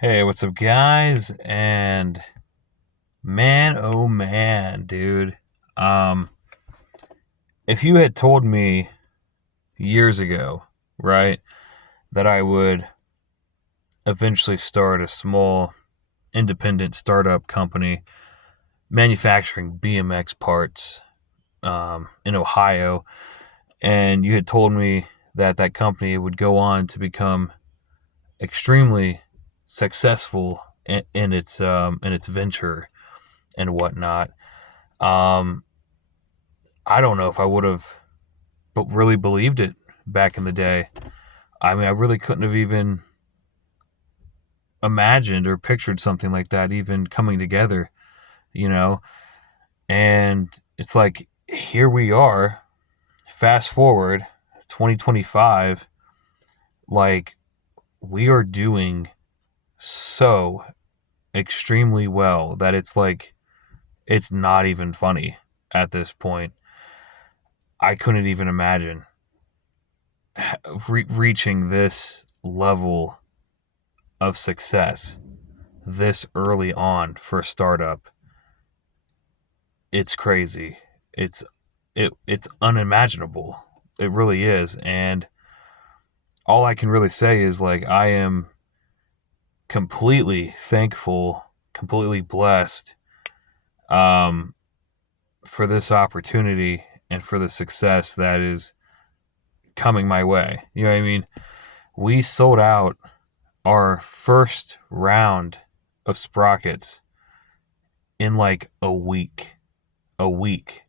Hey, what's up, guys? And man, oh man, dude. Um, if you had told me years ago, right, that I would eventually start a small independent startup company manufacturing BMX parts in Ohio, and you had told me that that company would go on to become extremely successful in its venture and whatnot. Um, I don't know if I would have but really believed it back in the day. I mean, I really couldn't have even imagined or pictured something like that even coming together, you know? And it's like, here we are, fast forward 2025, like, we are doing so extremely well that it's like, it's not even funny at this point. I couldn't even imagine reaching this level of success this early on for a startup. It's crazy. It's it's unimaginable. It really is. And all I can really say is like I am completely thankful, completely blessed um for this opportunity and for the success that is coming my way. You know what I mean? We sold out our first round of sprockets in like a week. A week.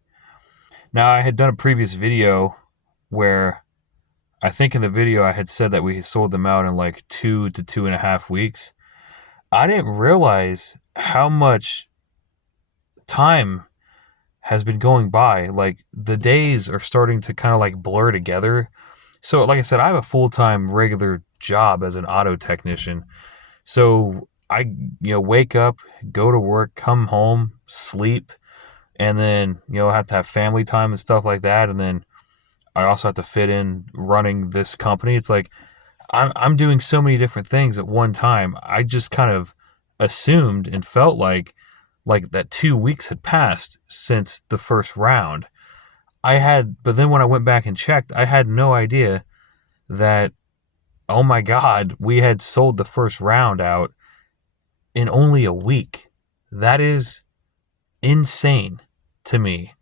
Now, I had done a previous video where I think in the video I had said that we sold them out in like 2 to 2.5 weeks. I didn't realize how much time has been going by. Like the days are starting to kind of like blur together. So, like I said, I have a full time regular job as an auto technician. So I wake up, go to work, come home, sleep, and then have to have family time and stuff like that. And then I also have to fit in running this company. It's like I'm doing so many different things at one time. I just kind of assumed and felt like that 2 weeks had passed since the first round. But then when I went back and checked, I had no idea that, oh my God, we had sold the first round out in only a week. That is insane to me.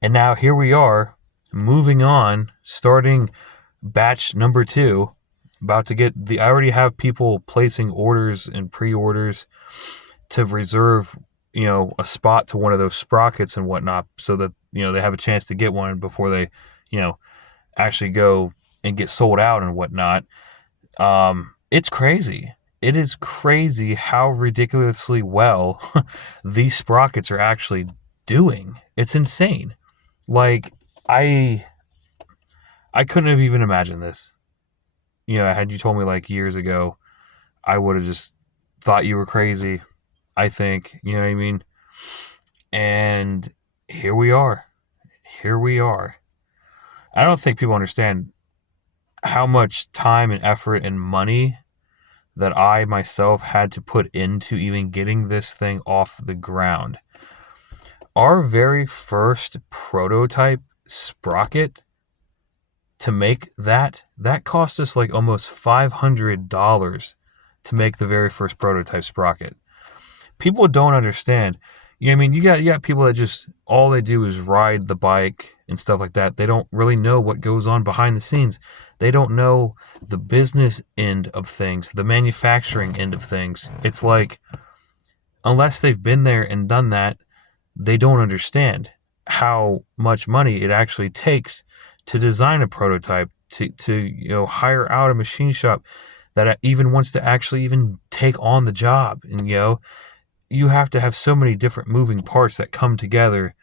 And now here we are, moving on, starting batch number two. About to get I already have people placing orders and pre-orders to reserve, a spot to one of those sprockets and whatnot, so that they have a chance to get one before they, you know, actually go and get sold out and whatnot. It's crazy. It is crazy how ridiculously well these sprockets are actually doing. It's insane. Like I I couldn't have even imagined this. Had you told me like years ago, I would have just thought you were crazy. I think, you know what I mean? And here we are. Here we are. I don't think people understand how much time and effort and money that I myself had to put into even getting this thing off the ground. Our very first prototype sprocket, to make that cost us like almost $500 to make the very first prototype sprocket. People don't understand. I mean, you got people that just all they do is ride the bike and stuff like that. They don't really know what goes on behind the scenes. They don't know the business end of things, the manufacturing end of things. It's like unless they've been there and done that, they don't understand how much money it actually takes to design a prototype, to hire out a machine shop that even wants to actually even take on the job. And you have to have so many different moving parts that come together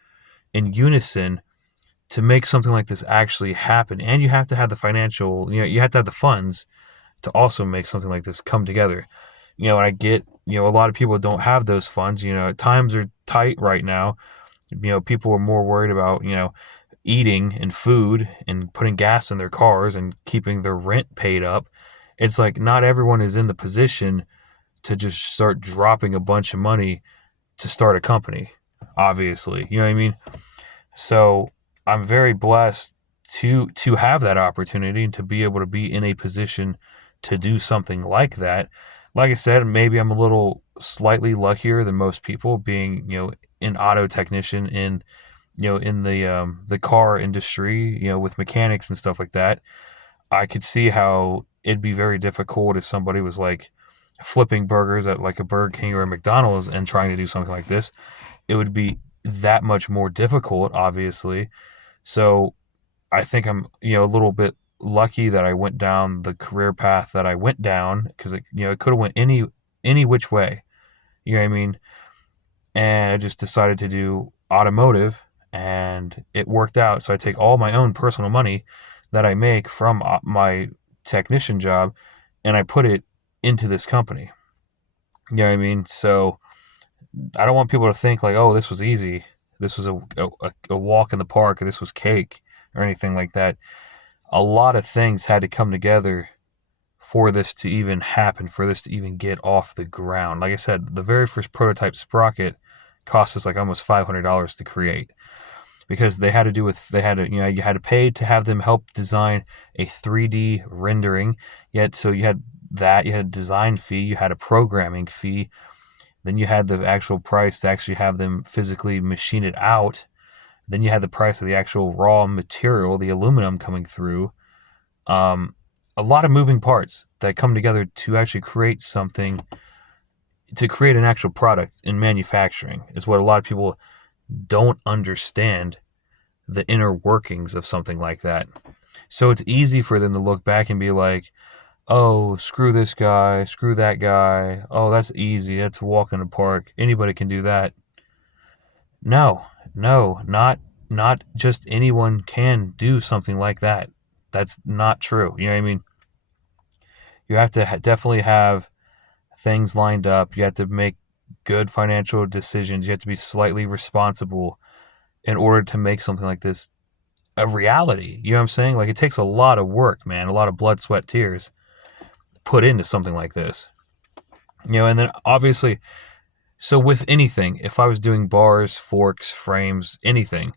in unison to make something like this actually happen. And you have to have the financial, you have to have the funds to also make something like this come together. And I get, a lot of people don't have those funds. Times are tight right now. People are more worried about, eating and food and putting gas in their cars and keeping their rent paid up. It's like not everyone is in the position to just start dropping a bunch of money to start a company, obviously. You know what I mean? So I'm very blessed to have that opportunity and to be able to be in a position to do something like that. Like I said, maybe I'm a little slightly luckier than most people, being an auto technician in the car industry, with mechanics and stuff like that. I could see how it'd be very difficult if somebody was like flipping burgers at like a Burger King or a McDonald's and trying to do something like this. It would be that much more difficult, obviously. So I think I'm, a little bit lucky that I went down the career path that I went down, because it could have went any which way. You know what I mean? And I just decided to do automotive, and it worked out. So I take all my own personal money that I make from my technician job, and I put it into this company. You know what I mean? So I don't want people to think like, oh, this was easy. This was a walk in the park, or this was cake, or anything like that. A lot of things had to come together for this to even happen, for this to even get off the ground. Like I said, the very first prototype sprocket cost us like almost $500 to create, because you had to pay to have them help design a 3D rendering. So you had that, you had a design fee, you had a programming fee, then you had the actual price to actually have them physically machine it out. Then you had the price of the actual raw material, the aluminum coming through. A lot of moving parts that come together to actually create something, to create an actual product in manufacturing, is what a lot of people don't understand, the inner workings of something like that. So it's easy for them to look back and be like, oh, screw this guy, screw that guy. Oh, that's easy. That's a walk in the park. Anybody can do that. No, not just anyone can do something like that. That's not true. You know what I mean? You have to definitely have things lined up. You have to make good financial decisions. You have to be slightly responsible in order to make something like this a reality. You know what I'm saying? Like, it takes a lot of work, man, a lot of blood, sweat, tears put into something like this. And then obviously, so with anything, if I was doing bars, forks, frames, anything,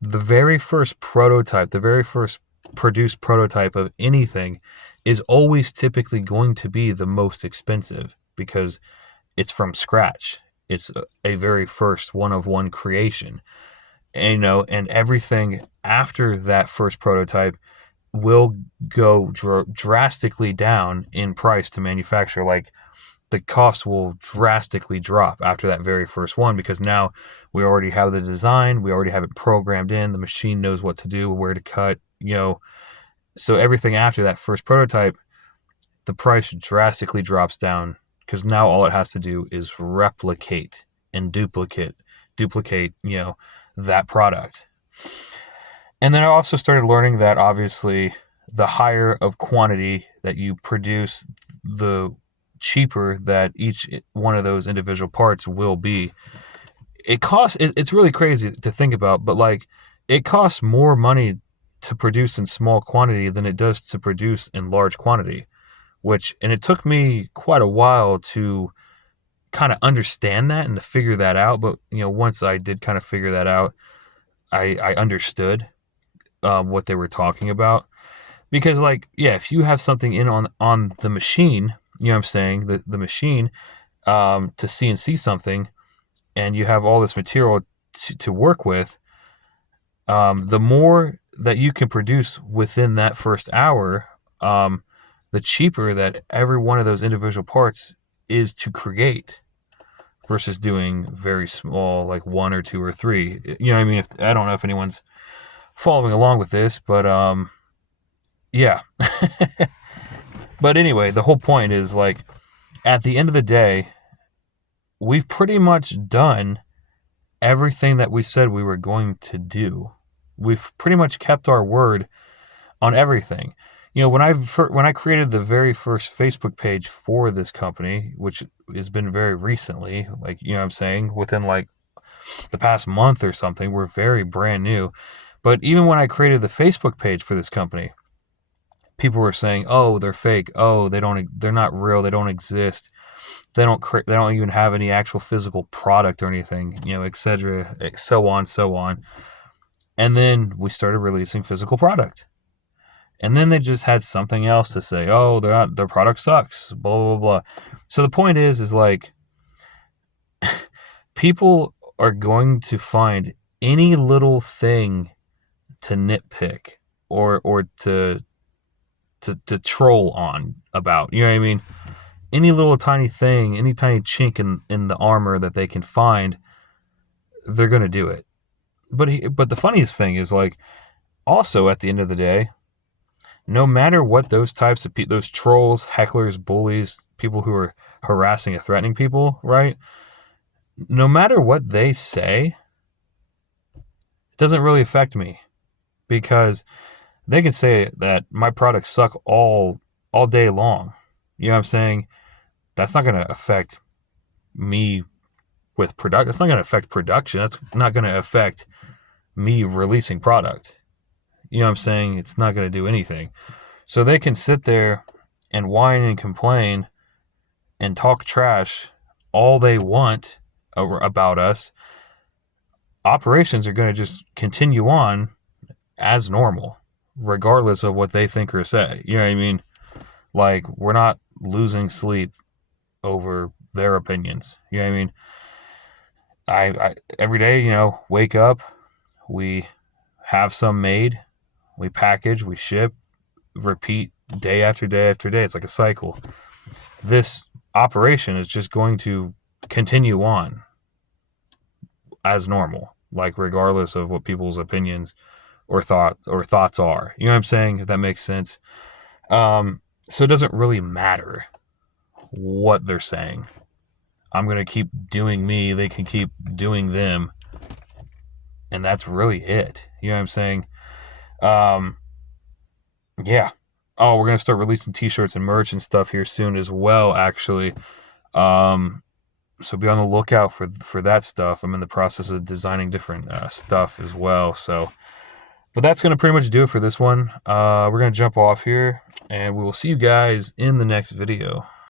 the very first prototype, the very first produced prototype of anything is always typically going to be the most expensive, because it's from scratch. It's a very first one-of-one creation. And everything after that first prototype will go drastically down in price to manufacture. Like, the cost will drastically drop after that very first one, because now we already have the design, we already have it programmed in, the machine knows what to do, where to cut, So everything after that first prototype, the price drastically drops down, because now all it has to do is replicate and duplicate, that product. And then I also started learning that obviously the higher of quantity that you produce, the cheaper that each one of those individual parts will be. It's really crazy to think about, but like, it costs more money to produce in small quantity than it does to produce in large quantity, and it took me quite a while to kind of understand that and to figure that out. But once I did kind of figure that out, I understood what they were talking about. Because, like, yeah, if you have something in on the machine, what I'm saying, the machine, to CNC something, and you have all this material to work with, the more that you can produce within that first hour, the cheaper that every one of those individual parts is to create, versus doing very small, like 1 or 2 or 3. You know what I mean? I don't know if anyone's following along with this, but yeah. But anyway, the whole point is, like, at the end of the day, we've pretty much done everything that we said we were going to do. We've pretty much kept our word on everything. When I created the very first Facebook page for this company, which has been very recently, like, what I'm saying, within like the past month or something, we're very brand new. But even when I created the Facebook page for this company, people were saying, "Oh, they're fake. Oh, they're not real. They don't exist." They don't even have any actual physical product or anything, etc., so on, so on. And then we started releasing physical product. And then they just had something else to say. Oh, their product sucks, blah, blah, blah. So the point is like, people are going to find any little thing to nitpick or to troll on about. You know what I mean? Any little tiny thing, any tiny chink in the armor that they can find, they're going to do it. But the funniest thing is, like, also at the end of the day, no matter what those types of those trolls, hecklers, bullies, people who are harassing and threatening people, right? No matter what they say, it doesn't really affect me, because they can say that my products suck all day long. You know what I'm saying? That's not going to affect me with product. That's not going to affect production. That's not going to affect me releasing product. You know what I'm saying? It's not going to do anything. So they can sit there and whine and complain and talk trash all they want about us. Operations are going to just continue on as normal, regardless of what they think or say. You know what I mean? Like, we're not losing sleep over their opinions. You know what I mean? I every day, wake up, we have some made, we package, we ship, repeat day after day after day. It's like a cycle. This operation is just going to continue on as normal, like, regardless of what people's opinions or thoughts are. You know what I'm saying? If that makes sense. So it doesn't really matter what they're saying. I'm going to keep doing me. They can keep doing them. And that's really it. You know what I'm saying? Yeah. Oh, we're going to start releasing t-shirts and merch and stuff here soon as well, actually. So be on the lookout for that stuff. I'm in the process of designing different stuff as well. So, but that's going to pretty much do it for this one. We're going to jump off here, and we will see you guys in the next video.